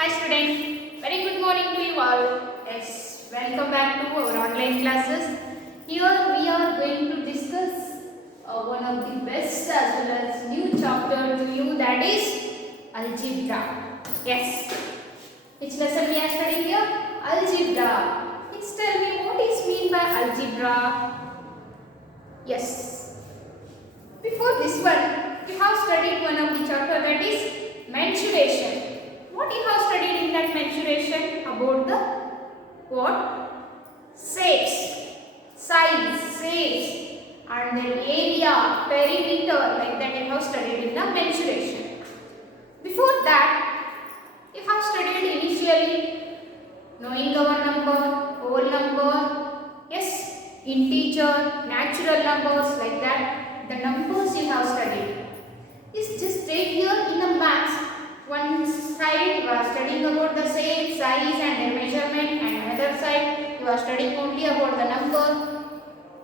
Hi students, very good morning to you all. Yes, welcome back to our online classes. Here we are going to discuss one of the best as well as new chapter to you, that is algebra. Yes, which lesson we are studying here? Algebra. Please tell me what is mean by algebra? Yes. Before this one, we have studied one of the chapter, that is mensuration. What you have studied in that mensuration? About the what? Shapes, size, shapes, and then area, perimeter, like that you have studied in the mensuration. Before that, you have studied initially knowing our number, whole number, yes, integer, natural numbers, like that. The numbers you have studied. Is just take here in the maths. One side you are studying about the shape, size and their measurement, and another side you are studying only about the number.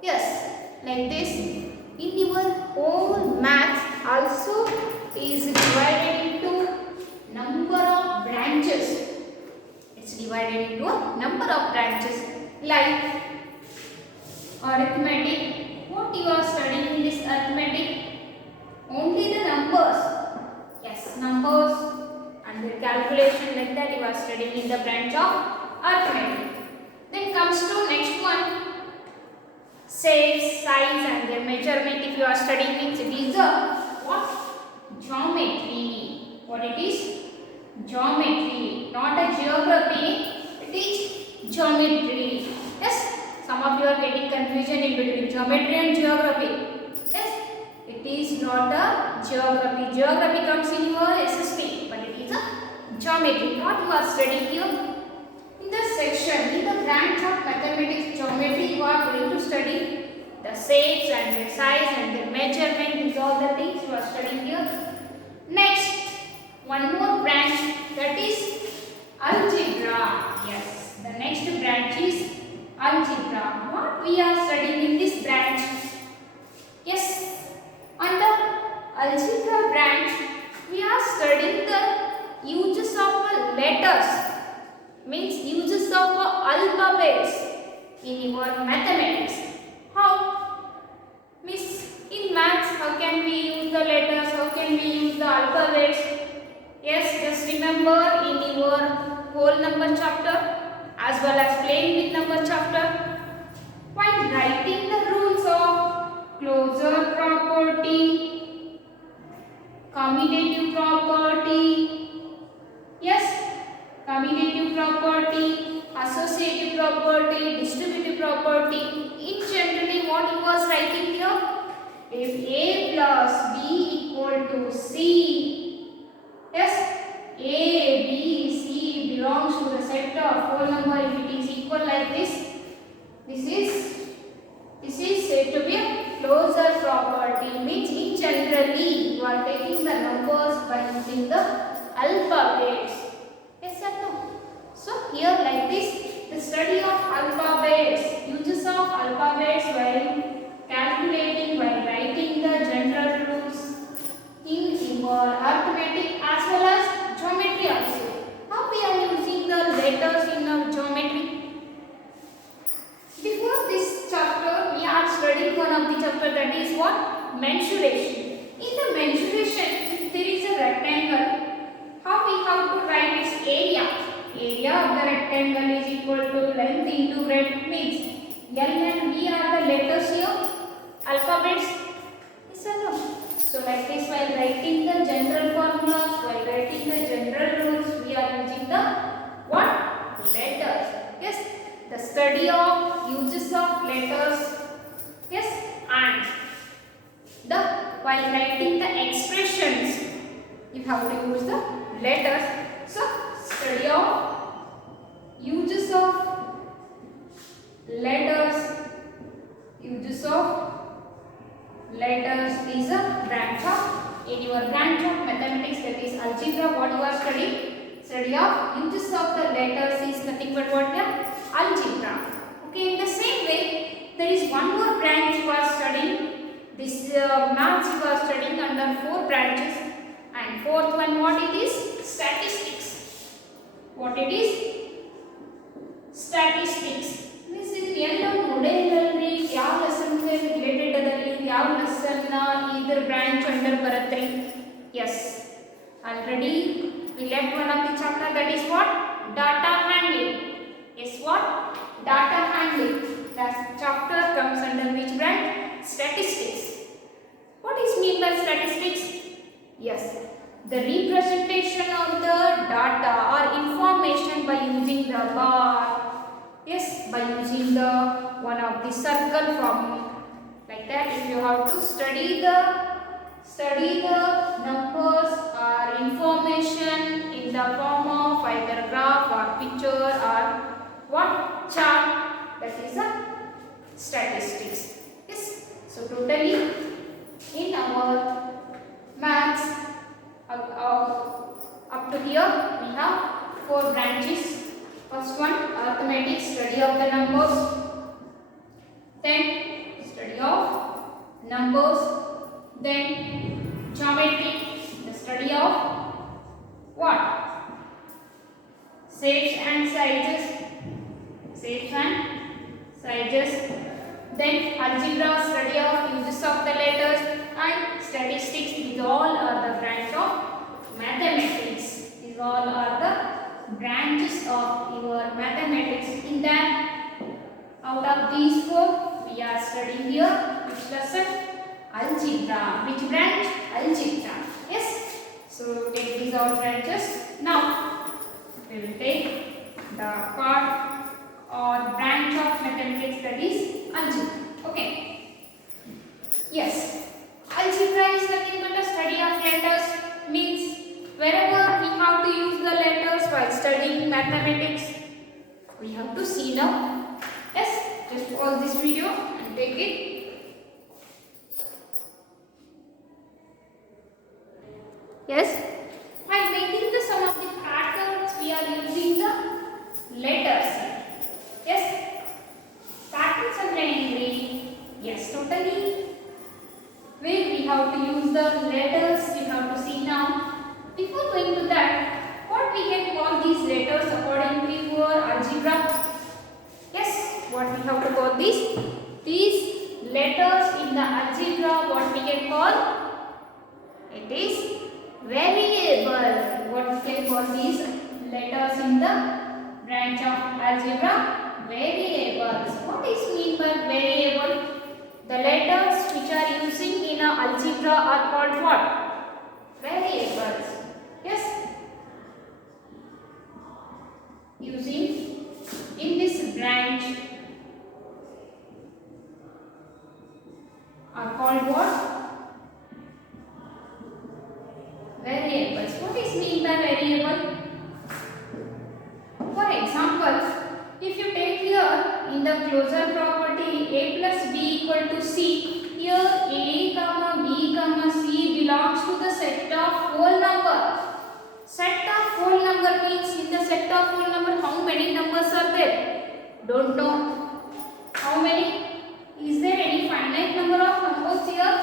Yes, like this. In your whole maths also is divided into number of branches. It's divided into a number of branches. Like arithmetic. What you are studying in this arithmetic? Only the numbers. Yes, numbers and the calculation, like that you are studying in the branch of arithmetic. Then comes to next one, shapes, size and their measurement. If you are studying means it is a what? Geometry. What it is? Geometry, not a geography. It is geometry. Yes, some of you are getting confusion in between geometry and geography. Yes. It is not a geography. Geography comes in your SST, but it is a geometry. What you are studying here? In the section, in the branch of mathematics geometry, you are going to study the shapes and their size and their measurement. These are the things you are studying here. Next, one more branch, that is algebra. Yes, the next branch is algebra. What we are studying in this branch? Yes. Under algebra branch, we are studying the uses of letters, means uses of alphabets in your mathematics. How? Means in maths, how can we use the letters? How can we use the alphabets? Yes, just remember in your whole number chapter as well as playing with number chapter, while writing the rules of closure property, commutative property, yes, commutative property, associative property, distributive property. In generally, what you was writing here? If A plus B equal to C, yes, A, B, C belongs to the set of whole number. If it is equal like this is said to be a closure property. Means in generally you are taking the numbers by using the alphabets. Yes or no? So here like this, the study of alphabets, uses of alphabets while calculating, while writing the general rules in your arithmetic as well as geometry also. How we are using the letters in our geometry? Before this chapter, we are studying one of the chapter, that is what? Mensuration. In the mensuration, if there is a rectangle, how we have to write its area? Area of the rectangle is equal to length into breadth, means L and B are the letters here, alphabets. Yes or no? So like this, while writing the general formulas, while writing the general rules, we are using the what? Letters. Yes. The study of uses of letters, yes, and the while writing the expressions, you have to use the letters. So study of uses of letters, uses of letters is a branch of, in your branch of mathematics, that is algebra. What you are studying? Study of uses of the letters is nothing but what here? Algebra. Okay, in the same way, there is one more branch you are studying. This maths you are studying under 4 branches, and fourth one, what it is? Statistics. What it is? Statistics. This is ಎಲ್ಲ ನೋಡೇನಲ್ರಿ ಯಾವ lesson related ಅದರಿ ಯಾವ lesson ಇದರ branch under ಬರುತ್ತೆ. Yes, already we left one of the chapter, that is what? Data handling. Yes, what? Data handling. That chapter comes under which branch? Statistics. What is mean by statistics? Yes, the representation of the data or information by using the bar. Yes, by using the one of the circle form. Like that, if you have to study the numbers or information in the form of either graph or picture or what chart, that is a statistics. Yes, so totally in our maths up to here we have 4 branches. First one, arithmetic, study of the numbers. Then study of numbers. Then geometry, the study of what? Shapes and sizes. Shapes and sizes. Then algebra, study of uses of the letters. And statistics, these all are the branch of mathematics. These all are the branches of your mathematics. In that, out of these 4, we are studying here which lesson? Algebra. Which branch? Algebra. Yes. So take these all branches. Now we will take the part or branch of mathematics, that is algebra. Okay. Yes. Algebra is nothing but a study of letters. Means wherever we have to use the letters while studying mathematics, we have to see now. Yes, just pause this video and take it. Yes, while making the some of the patterns, we are using the letters. Yes, patterns are mainly, yes, totally where we have to use the letters, we have to see now. Before going to that, what we can call these letters according to your algebra? Yes, what we have to call these? These letters in the algebra, what we can call? It is variable. What we can call these letters in the branch of algebra? Variables. What is mean by variable? The letters which are using in a algebra are called what? Variables. Yes. Using in this branch are called what? Variables. What is mean by variable? For example, if you take here in the closure property a plus b equal to c, here a comma b comma c belongs to the set of whole number. Set of whole number means in the set of whole number how many numbers are there? Don't know. How many? Is there any finite number of numbers here?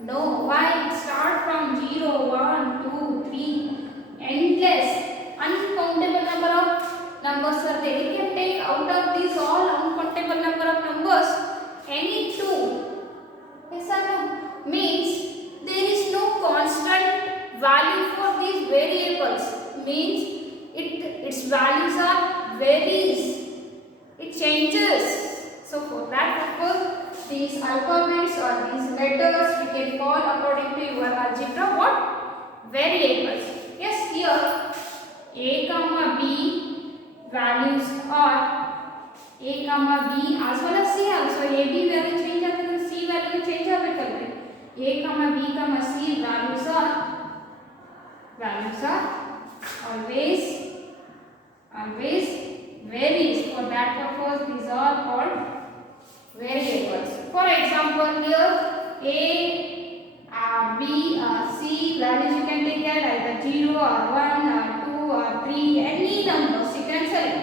No. Why? It starts from 0, 1, 2, 3, endless, uncountable number of numbers are there. You can take out of these all uncountable number of numbers any 2. Yes or no? Means there is no constant value for these variables. Means its values are varies. It changes. So for that purpose, these alphabets or these letters we can call according to your algebra what? Variables. Yes, here a comma b values are a comma b as well as c also. A b value change agutade, c value change agutade. A comma b comma c values are always varies. For that purpose, these are called variables. For example, here a b c values you can take as either 0 or 1 or 2 or 3, any numbers you can select.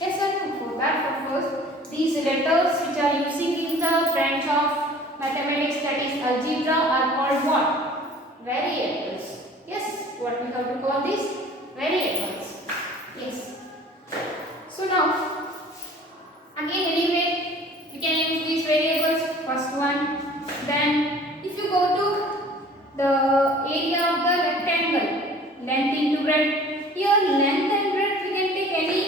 Yes or no? For that purpose, these letters which are using in the branch of mathematics, that is algebra, are called what? Variables. Yes, what we have to call these? Variables. Yes. area of the rectangle. Length into breadth. Here length and breadth we can take any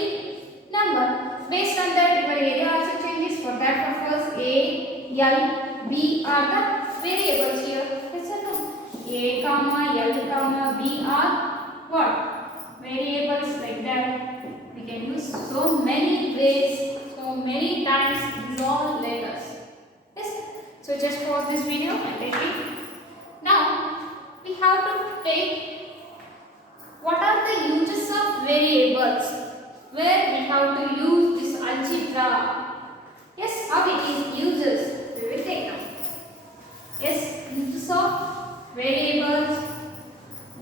number. Based on that your area also changes. For that purpose A, L, B are the variables here. Yes or no? A comma L comma B are what? Variables like that. We can use so many ways, so many times these all letters. Yes. So just pause this video and take it. Now we have to take what are the uses of variables, where we have to use this algebra. Yes, how it is uses we will take now. Yes, uses of variables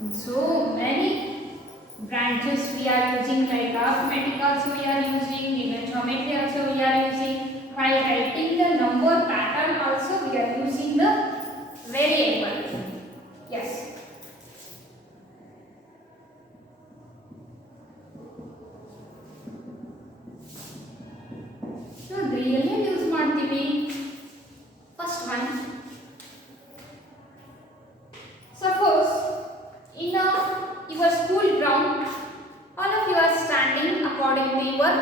in so many branches we are using, like arithmetic also we are using, in geometry also we are using, while writing the number pattern also we are using the variable. Yes. So really use ಮಾಡ್ತೀವಿ. First one, suppose in your school ground all of you are standing according to your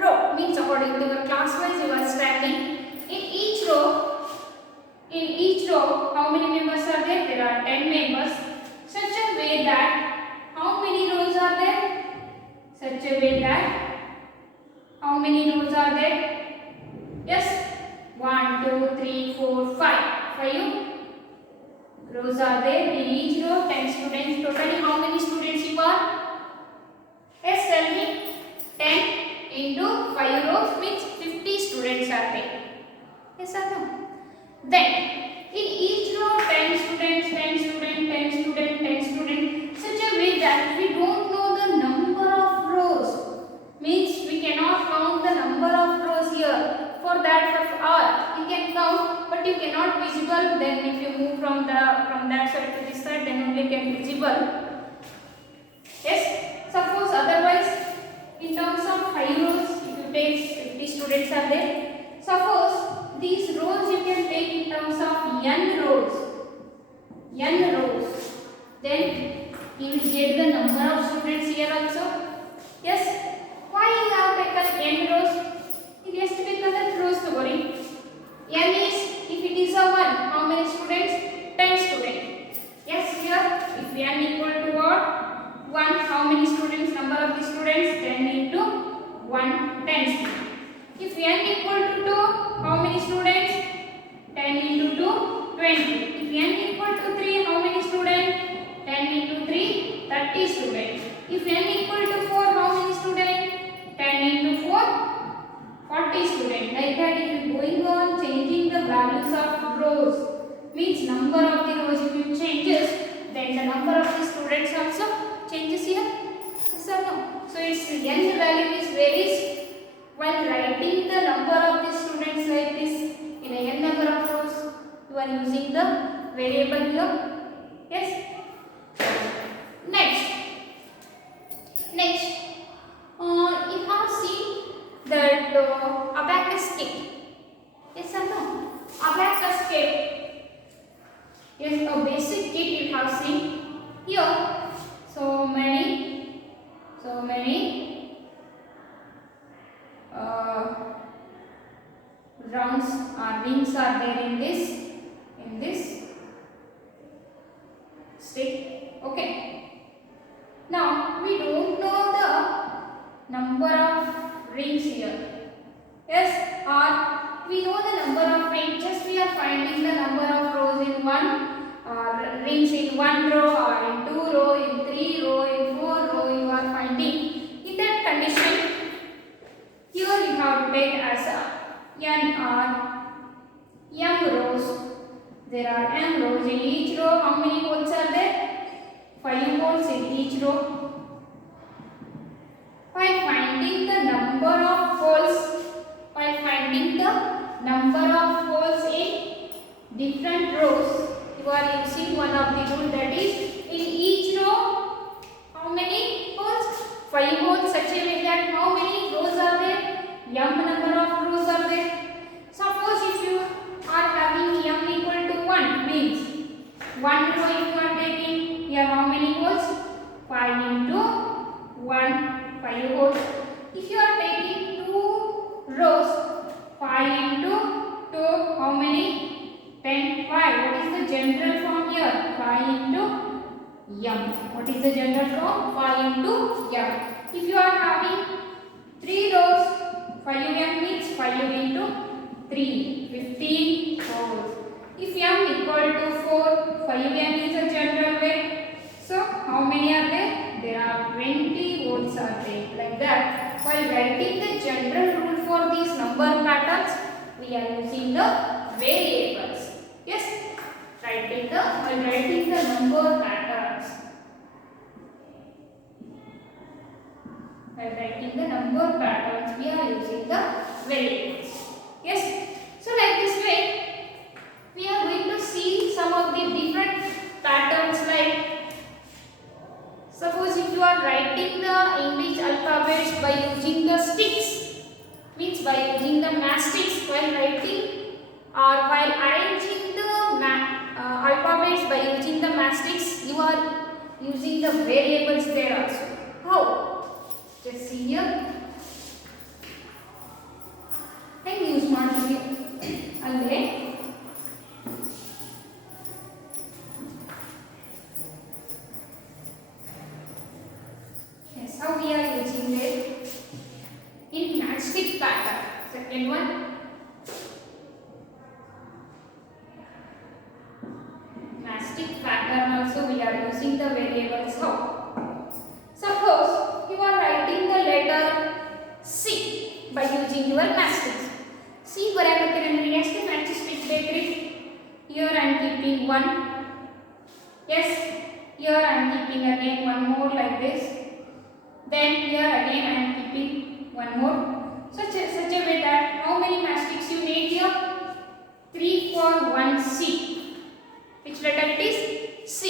row, means according to your class wise you are standing. In each row how many members are there? There are 10 members. Such a way that how many rows are there? Such a way that how many rows are there? Yes, 1 2 3 4 5 rows are there. In each row 10 students. Totally how many students you are? Yes, tell me. 10 into 5 rows means 50 students are there. Yes or no? Then in each row 10 students, 10 students, 10 students, 10 students. Such a way that we don't know the number of rows, means we cannot count the number of rows here. For that you can count, but you cannot visible. Then if you move from that side to this side, then only can visible. Yes. Suppose otherwise, in terms of 5 rows, if you take 50 students are there. Suppose these rows you can take in terms of n rows. Then you will get the number of students here also. Yes. Why you have taken n rows? It has to be colored rows to worry. N is, if it is a 1, how many students? 10 students. Yes, here if n equal to what? 1, how many students? Number of the students? 10 into 1, 10 students. If n equal to 2, how many students? 10 into 2, 20. If n equal to 3, how many students? 10 into 3, 30 students. If n equal to 4, how many students? 10 into 4, 40 students. Like that, if you going on changing the values of rows, means number of the rows if it changes, then the number of the students also changes here. Yes or no? So its n value is varies. While writing the number of the students like this in a n number of rows, you are using the variable here. Yes. Next, you have seen that abacus kit. Yes or no? Abacus kit. Yes, a basic kit you have seen here. So many rounds or rings are there in this stick. Okay. Now we don't know the number of rings here. Yes, or we know the number of rings, just we are finding the number of rows in one rings in 1 row or in 2 row, in 3 row, in 4 row you are finding. In that condition, here you have to take as n or m rows. There are m rows in each row. How many holes are there? 5 holes in each row. While finding the number of holes in different rows, you are using one of the rule, that is in each row how many holes? 5 holes. Such a way that how many rows are there? M number of rows are there. Suppose if you are having m equal to 1, means 1 row if you are taking m. What is the general form? 5 into m. If you are having 3 rows, 5m means 5 into 3, 15 rows. If m equal to 4, 5m is a general way. So how many are there? There are 20 volts are there. Like that. While writing the general rule for these number patterns, we are using the variables. Yes, while writing the number patterns. While writing the number patterns, we are using the variables. Yes. So like this way, we are going to see some of the different patterns. Like suppose if you are writing the English alphabets by using the sticks, means by using the matchsticks while writing, or while arranging the alphabets by using the matchsticks, you are using the variables there also. How? Just see here. Heಗೆ use ಮಾಡ್ತೀವಿ ಅಂದ್ರೆ yes, how we are using it in matchstick pattern. Second one, matchstick pattern also we are using the variables. How? Suppose you are writing the letter C by using your matchsticks. C ಬರಬೇಕಂದ್ರೆ ಎಷ್ಟು matchstick ಬೇಕ್ರಿ? Here I am keeping one. Yes, here I am keeping again one more like this. Then here again I am keeping one more. Such a way that how many matchsticks you need here? 3 for one C. Which letter it is? C.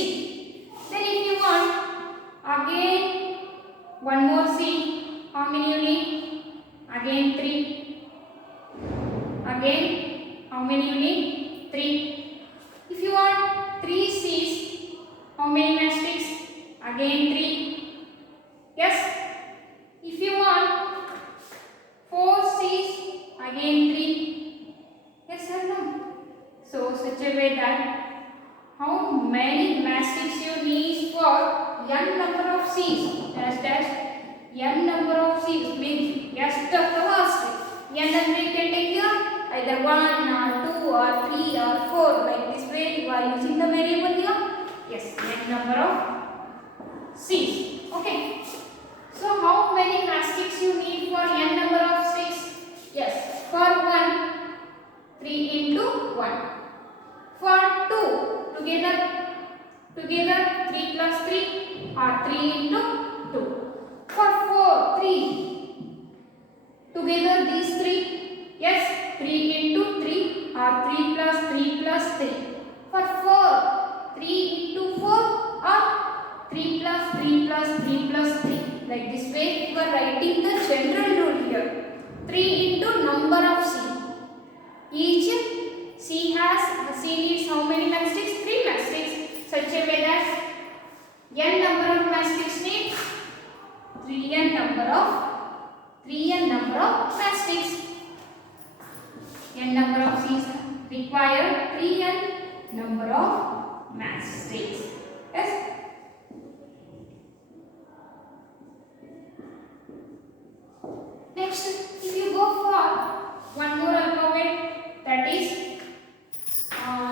Then if you want again one more C, how many you need? Again 3. Again, how many you need? 3. If you want 3 C's, how many matchsticks? Again 3. Yes. If you want 4 C's, again 3. Yes or no? So such a way that how many matchsticks you need for n number of C's? Dash n number of C's means yes the first. N and we can take here either 1 or 2 or 3 or 4. Like this way you are using the variable here. Yes, n number of C's. Okay. So how many matchsticks you need for n number of 6? Yes, for 1, 3 into 1. For 2, together 3 plus 3 or 3 into 2. For 4, 3. Together these 3, yes, 3 into 3 or 3 plus 3 plus 3. For 4, 3 into 4 or 3 plus 3 plus 3 plus 3. Like this way you are writing the general rule here. 3 into number of C. Each C needs how many matchsticks? 3 matchsticks. Such a way that n number of matchsticks need 3n number of matchsticks. N number of C's require 3n number of matchsticks. Yes. Next, if you go for one more alphabet, that is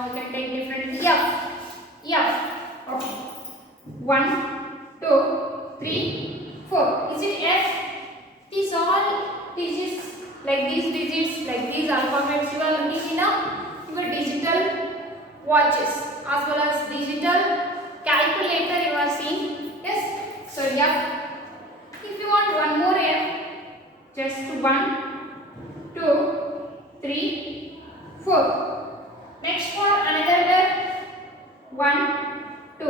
you can take different F. Okay. 1, 2, 3, 4. Is it F? These all digits, like these digits, like these alphabets you are looking in your digital watches as well as digital calculator you are seeing. Yes. So F. If you want one more F, just 1, 2, 3, 4. Next for another F, 1, 2,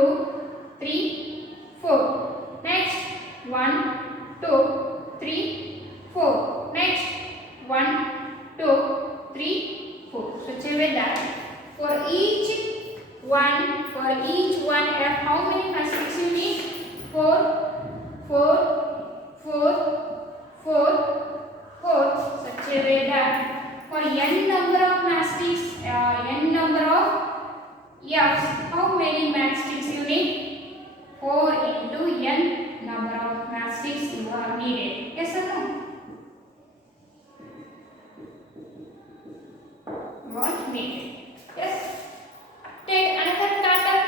3, 4. Next 1, 2, 3, 4. Next 1, 2, 3, 4. Such a way that for each one F, how many matchsticks you need? 4, 4, 4, 4, 4. Such a way that for n number of matchsticks, n number of F's, how many matchsticks you need? needed. Yes or no? What needed? Yes. Take another pattern.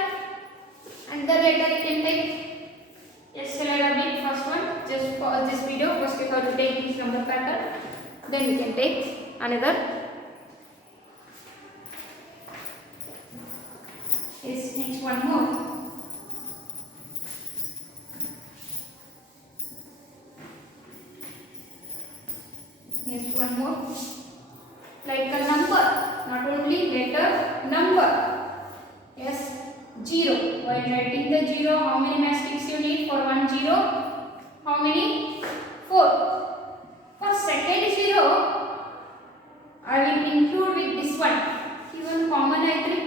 Another letter you can take. Yes, let us read first one. Just pause this video. First you have to take this number pattern. Then we can take another. Yes, next one more. Yes, one more. Like a number, not only letter, number. Yes, 0. While writing the 0, how many mastics you need for 1 0? How many? 4. For second 0, I will include with this one. Even common ಐತ್ರಿ.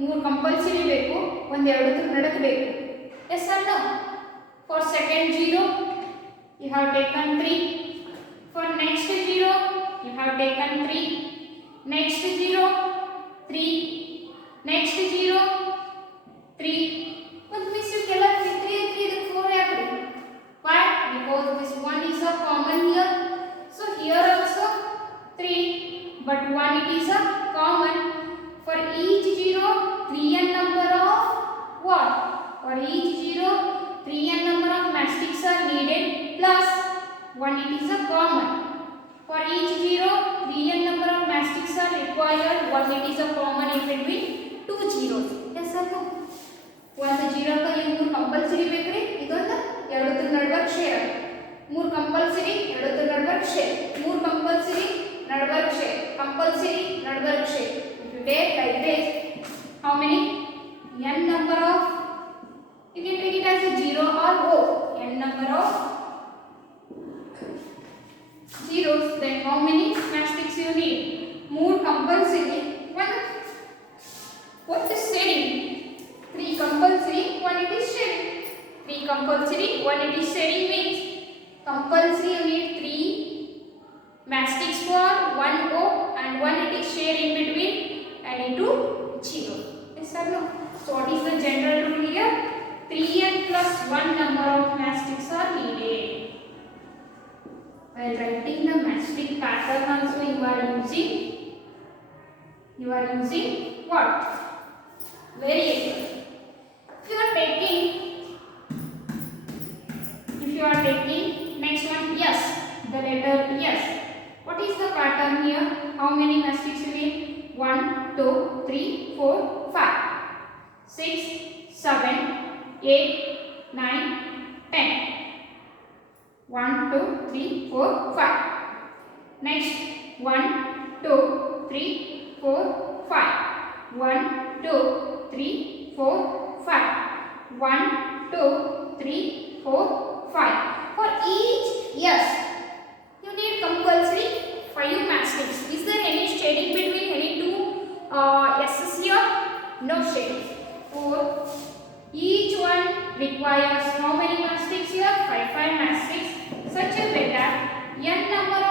3 compulsory ಬೇಕು, ಒಂದು ಎರಡು ನಡಕ ಬೇಕು. Yes or no? For second 0, you have taken 3. For next 0, you have taken 3. Next 0, 3. Next 0, 3. But miss you cannot 3 and 3 the 4 ಯಾಕ್ರಿ? Why? Because this one is a common here. So here also 3, but 1 it is a common. For each 0, 3n number of what? For each 0, 3n number of mastics are needed plus 1 it is a common. For each 0, 3n number of mastics are required. 1 it is a common in between 2 zeros. Yes or no? ಒಂದು 0 ಕ ಈ 3 compulsory ಬೇಕ್ರಿ. ಇದೊಂದು ಎರಡು ನಡುವೆ share. 3 compulsory ಎರಡು ನಡುವೆ share. 3 compulsory ನಡುವೆ ಶೇರ್. ಕಂಪಲ್ಸರಿ ನಡುವೆ share. If you take like this, how many? N number of, you can take it as a 0 or O. N number of zeros. Then how many mastics you need? 3 compulsory, 1 what is sharing? 3 compulsory, 1 it is sharing. 3 compulsory, 1 it is sharing means compulsory you need 3 mastics for 1 O and 1 it is shared in between and into 0. Yes or no? So what is the general rule here? 3n plus 1 number of mastics are needed. While writing the mastic pattern also you are using what? Variable. If you are taking next one yes, the letter yes. What is the pattern here? How many mastics you need? 1, 2, 3, 4, 5, 6, 7, 8, 9, 10. 1, 2, 3, 4, 5. Next 1, 2, 3, 4, 5. 1, 2, 3, 4, 5. 1, 2, 3, 4, 5. For each yes, you need compulsory 5 mastics. Is there any shading between any two S's here? No shading. For each one requires how many mastics here? 5 mastics. Such a way that n number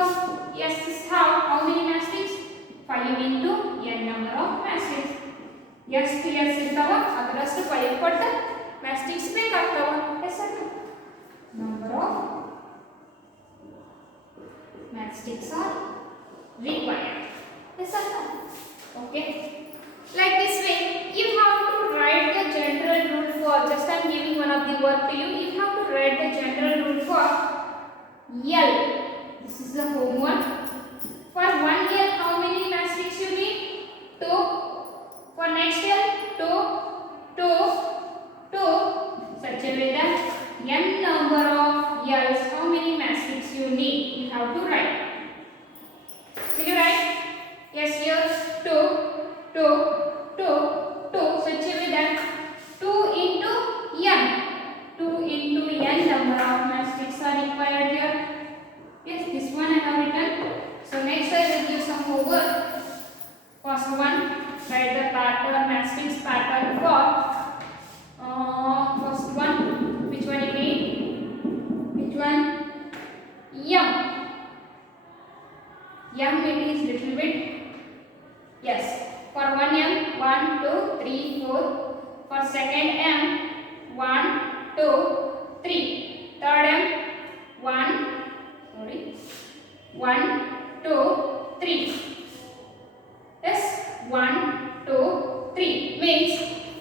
of S's have how many mastics? 5 into n number of mastics. Yes to yes ಇರ್ತಾವ ಅದರಷ್ಟು 5 ಕೊಟ್ಟ mastics ಬೇಕಾಗ್ತಾವ. Yes or no? Number of mastics are required. Yes or no? Okay. Like this way, you have to write the general rule for. Just I am giving one of the work to you. You have to write the general rule for L. This is the homework. For 1 L, how many mastics you need? 2. For next L, 2, 2, 2. Such a way that n number of L's, how many mastics you need? You have to write. Will you write? Yes, here 2, 2, 2, 2. Such a way that 2 into n. 2 into n number of mastics are required here. Yes, this one I have written. So next I will give some homework. First one, write the pattern, mastics pattern for first one. Which one you need? Which one? M. M it is little bit. Yes. For 1 M, 1, 2, 3, 4. For second M, 1, 2, 3. Third M, 1, sorry, 1, 2, 3. Yes, 1, 2, 3 means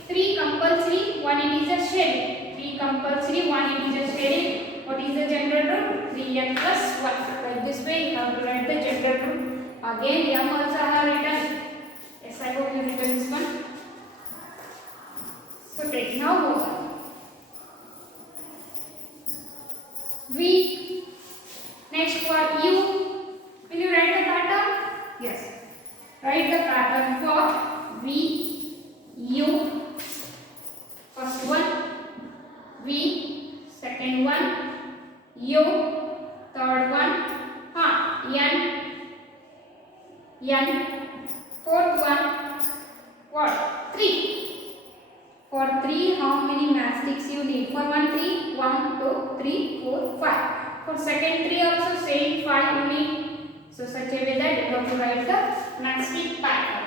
3 compulsory, 1 integer sharing. 3 compulsory, 1 integer sharing. What is the general rule? 3n plus 1. Like this way you have to write the general rule. Again m also I have written. Yes, I hope you written this one. So take now move on. V. Next for U. Will you write the pattern? Yes. Write the pattern for V, U. First one, V. Second one, U. Third one, N. N. Fourth one, what? 3. For 3, how many mastics you need? For 1, 3, 1, 2, 3, 4, 5. For second 3 also same 5 you need. So such a way that you have to write the mastic pattern.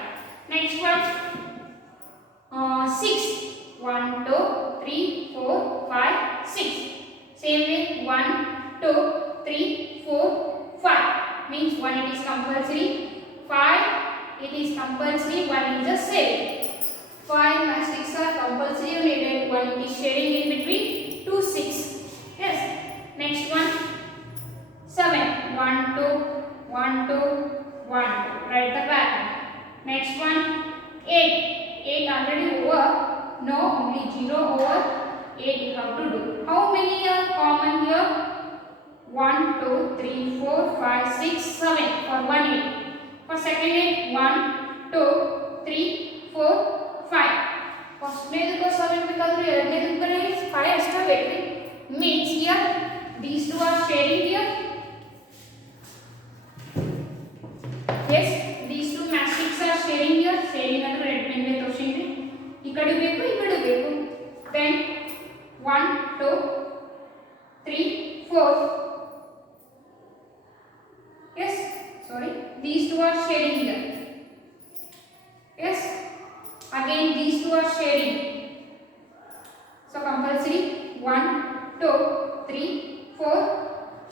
Next one, 6. 1, 2, 3, 4, 5, 6. Same way 1, 2, 3, 4, 5. Means 1 it is compulsory. 5 it is compulsory. 1 is a saving. 5 mastics are compulsory you needed. 1 it is sharing in between. 2, 6. Yes. Next one, 7. 1, 2, 1, 2, 1, 2. Write the pattern. Next one, 8. 8 already over. No, only 0 over 8 you have to do. How many are common here? 1, 2, 3, 4, 5, 6, 7 for 1 8. For second 8, 1, 2, 3, 4, 5. First ने तो 7 because we are 5 extra weight. Means here these two are sharing here. Yes, these two mastics are sharing here. Sharing under red pen में तो sharing. इकड़ू बेकू इकड़ू बेकू. Then 1, 2, 3, 4. Yes, sorry. These two are sharing here. Yes. Again these two are sharing. So compulsory 1, 2, 3, 4,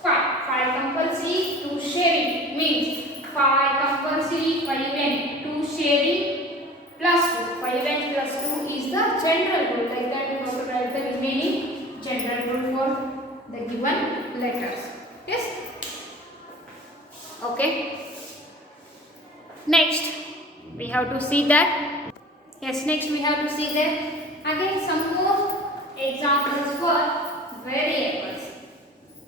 5. 5 compulsory, 2 sharing means 5 compulsory, 5n, 2 sharing plus 2. 5n plus 2 is the general rule. Like that you have to write the remaining general rule for the given letters. Yes. Okay. Next we have to see that. Yes, next we have to see that again some more examples for variables.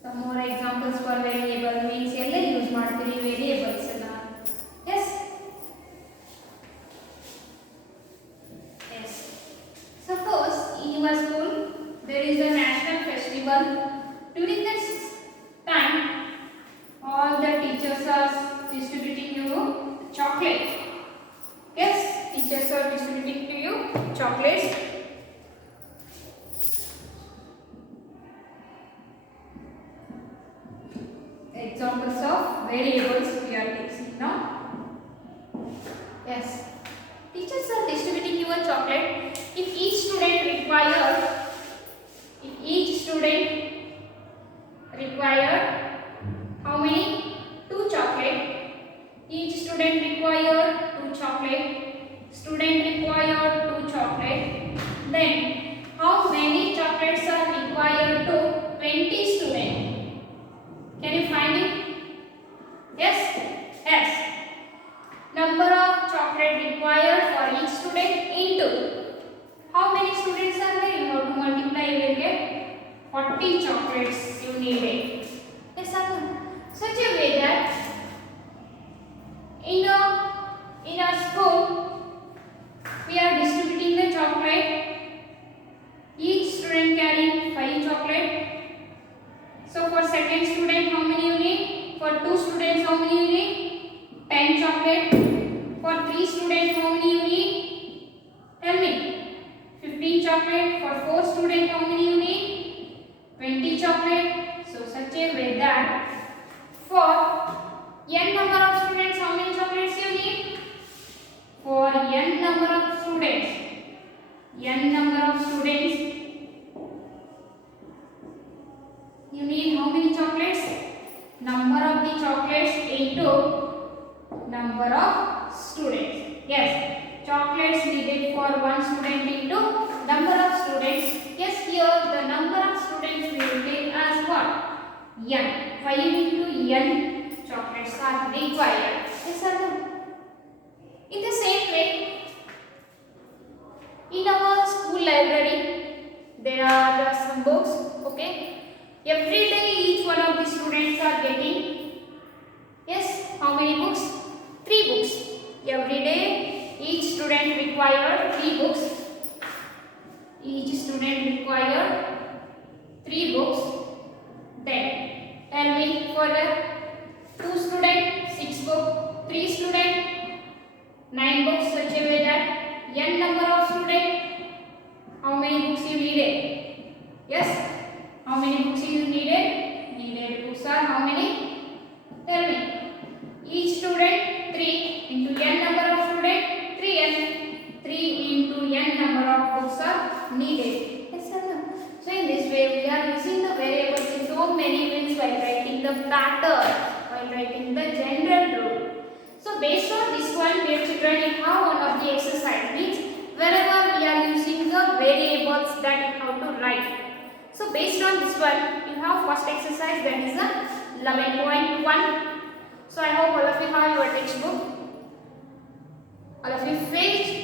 Some more examples for variable means ಎಲ್ಲ use ಮಾಡ್ತೀರಿ variables ಅನ್ನ. Yes. Yes. Suppose in your school there is a national festival. During this time all the teachers are distributing you chocolate. Yes, teachers are distributing to you chocolates. Examples of variables we are taking now. Yes, teachers are distributing you a chocolate. If each student required how many? 2 chocolate. Each student required 2 chocolate. Student required 2 chocolate. Then how many chocolates are required to 20 students? Can you find it? Yes? Yes. Number of chocolate required for each student into how many students are there? You have to multiply, you will get 40 chocolates you needed. Yes, sir. Such a way that in a school we are distributing the chocolate. Each student carrying 5 chocolate. So for second student how many you need? For 2 students how many you need? 10 chocolate. For 3 students how many you need? Tell me. 15 chocolate. For 4 students how many you need? 20 chocolate. So such a way that for n number of students how many chocolates you need? For n number of students number of students. Yes, chocolates needed for one student into number of students. Yes, here the number of students we will take as what? N. 5 into N chocolates are required. Yes or no? In the same way, in our school library, there are some books. Okay, every day each one of the students are getting. Yes, how many books? 3 books. Every day each student required 3 books. Each student required 3 books. Then tell me, for 2 student 6 books, 3 student 9 books, such a way that n number of student, how many books you needed? Yes, how many books you needed? Needed books are how many? Tell me. Each student 3 into n number of student 3n. 3 into n number of books are needed. Yes or no? So in this way we are using the variables in so many ways while writing the pattern, while writing the general rule. So based on this one, dear children, you have one of the exercise, means wherever we are using the variables that you have to write. So based on this one, you have first exercise, that is a 11.1. So I hope all of you have your textbook. All of you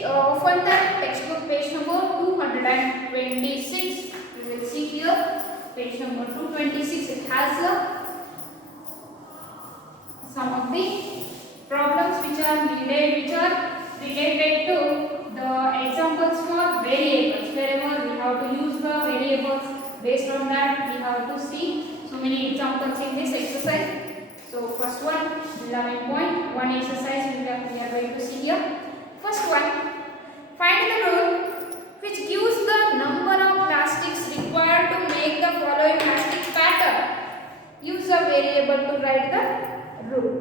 open the textbook page number 226. You will see here page number 226. It has some of the problems which are related to the examples for variables. Wherever we have to use the variables, based on that we have to see so many examples in this exercise. So first one, 11.1 exercise we are going to see here. First one, find the rule which gives the number of plastics required to make the following plastic pattern. Use a variable to write the rule.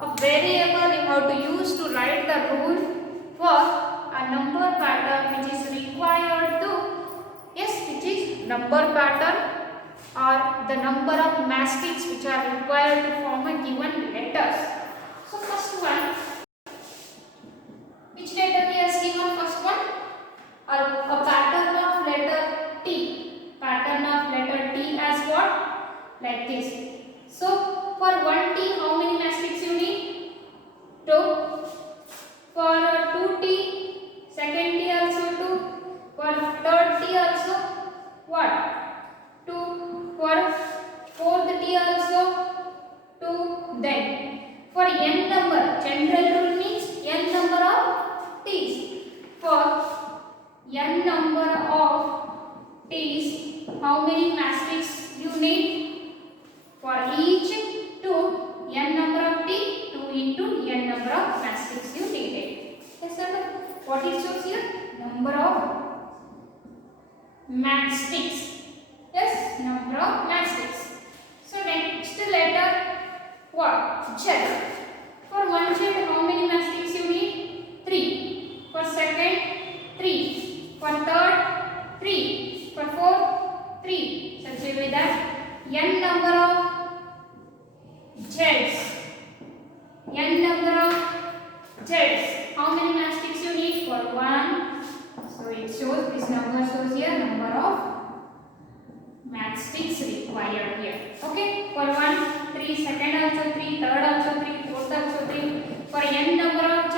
A variable you have to use to write the rule for a number pattern which is required to, yes, which is number pattern or the number of mastics which are required to form a given letters. So first one, which letter we are seeing on first one? A pattern of letter T. Pattern of letter T as what? Like this. So for one T, how many mastics you need? 2. For 2T, second T also 2. For third T also what? 2. For fourth T also 2. Then for n number, general rule means n number of T's. For n number of T's, how many mastics you need? For each 2, n number of T, 2 into n number of mastics you needed. Yes or no? What it shows here? Number of mastics. Yes, number of mastics. So next letter what? Z. For one Z, how many mastics you need? 3. For second, 3. For third, 3. For fourth, 3. Such a way that n number of Z's. N number of Z's. How many mastics you need? For 1. So it shows, this number shows here number of mastics required here. Okay, for 1, 3, second also 3, third also 3, fourth also 3. For n number of Z,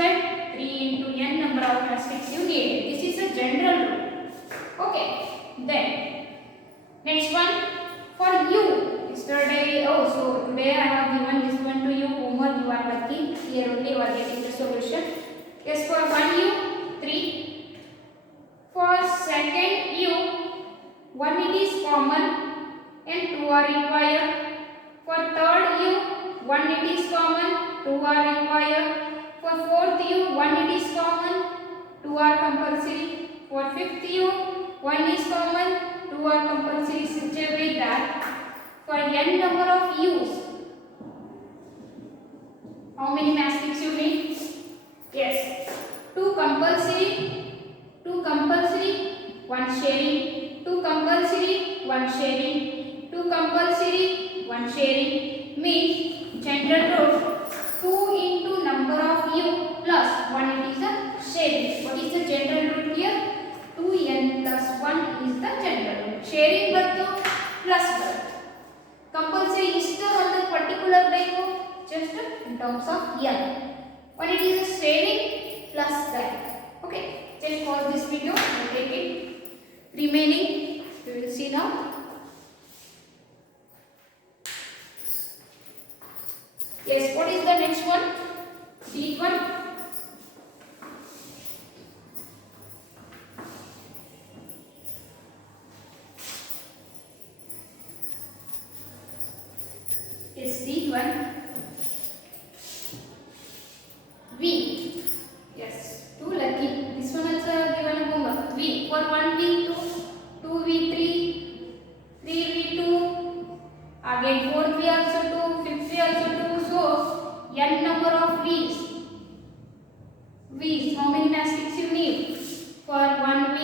3 into n number of mastics you need. This is a general rule. Okay, then next one for U. Yesterday, so today I have given this one to you. Homework, you are lucky. Here only you are getting the solution. Yes, for 1U, 3. For second U, 1 it is common and 2 are required. For third U, 1 it is common, 2 are required. For fourth U, 1 it is common, 2 are compulsory. For fifth U, 1 is common, 2 are compulsory. Such a way that for n number of U's, how many mastics you need? Yes, 2 compulsory, 1 sharing, 2 compulsory, 1 sharing, 2 compulsory, 1 sharing, means general rule 2 into number of U is there on the particular type? Just in terms of n. When it is a saving plus that. Okay, just pause this video and take it. Remaining, we will see now. Yes, what is the next one? D1. Yes, D1. V. Yes, too lucky. This one also given a homework. V. For 1V2, 2V3, 3V2, again 4V also 2, 5V also 2. So, n number of V's. V's, how many mastics you need? For 1V,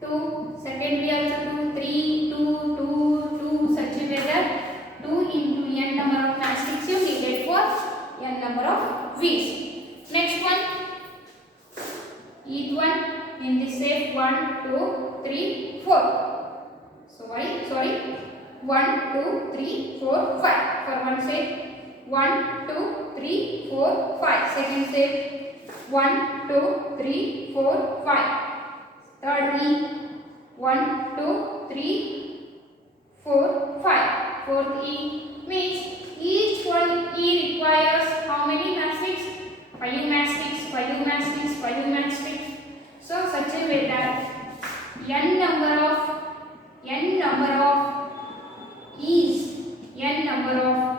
2, second V also 2, 3, 2, 2, 2, such a way that 2 into n number of mastics you needed for n number of V's. Next one, each one in the shape 1, 2, 3, 4. Sorry, 1, 2, 3, 4, 5. For one shape, 1, 2, 3, 4, 5. Second shape, 1, 2, 3, 4, 5. Third E, 1, 2, 3, 4, 5. Fourth E means each one E requires how many mastics? 5 mastics, 5 mastics, 5 mastics. So such a way that n number of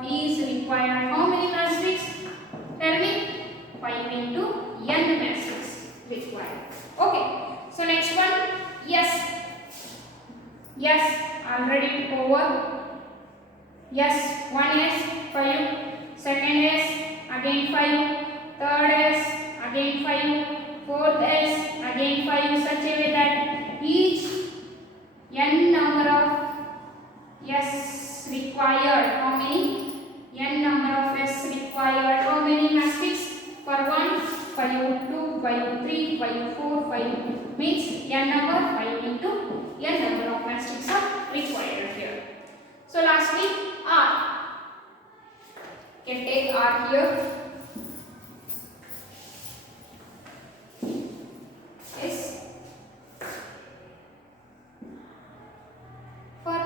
E's require how many mastics? Tell me. 5 into n mastics required. Okay. So next one, yes, already over. Yes, one S, 5, second S, again 5, third S, again 5, fourth S, again 5, such a way that each n number of S required, how many? N number of S required, how many mastics? For 1, 5, 2, 5, 3, 5, 4, 5 means n number 5 into n number of mastics are required here. So lastly, R. You can take R here. Yes. For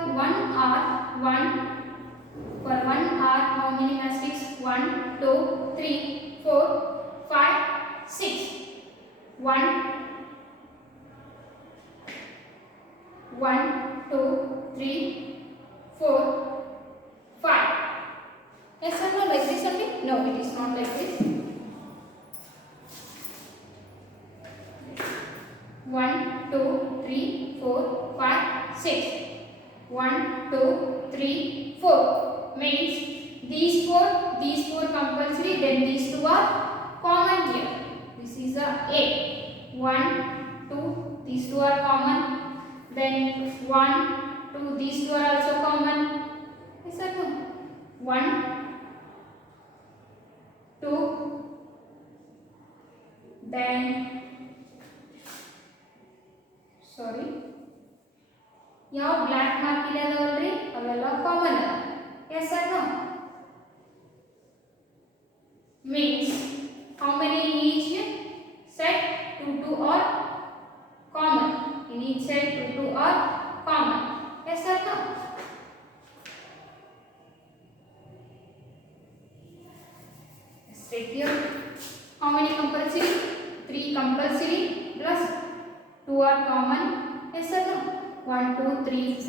1R, how many mastics? 1, 2, 3, 4, 5, 6. 1, 2, 3, 4, 5. Yes or no, like this only? No, it is not like this. 1, 2, 3, 4, 5, 6. 1, 2, 3, 4 means these four compulsory, then these two are common here. This is a 1, 2, these two are common. Then 1, 2, these two are also common. Yes or no? 1, 2, then sorry. ಯಾವ block mark ಇದೆ ನೋಡ್ರಿ ಅವೆಲ್ಲ common yes or no means how many in each set 2 are common in each set 2 are common yes or no straight here how many compulsory 3 compulsory plus 2 are common yes or no 1 2 3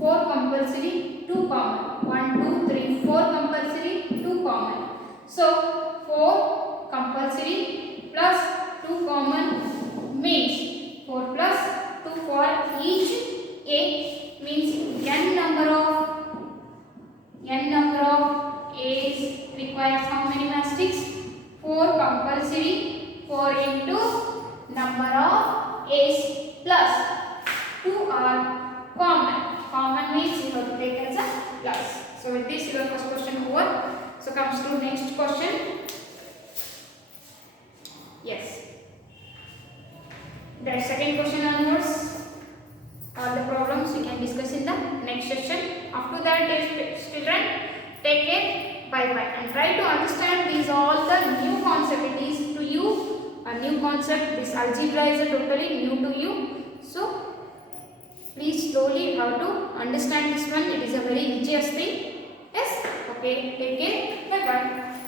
4 compulsory 2 common 1 2 3 4 compulsory 2 common so 4 compulsory plus 2 common means 4 plus 2 for each a means n number of a's requires how many mastics 4 compulsory 4 into number of a's plus 2 are common. Common means you have to take as a plus. So with this your first question over. So comes to next question. Yes. The second question onwards. All the problems we can discuss in the next session. After that, children, take care. Bye bye. And try to understand these all the new concept. It is to you a new concept. This algebra is a totally new to you. So please slowly how to understand this one. It is a very easiest thing. Yes. Okay. Take care. Bye bye.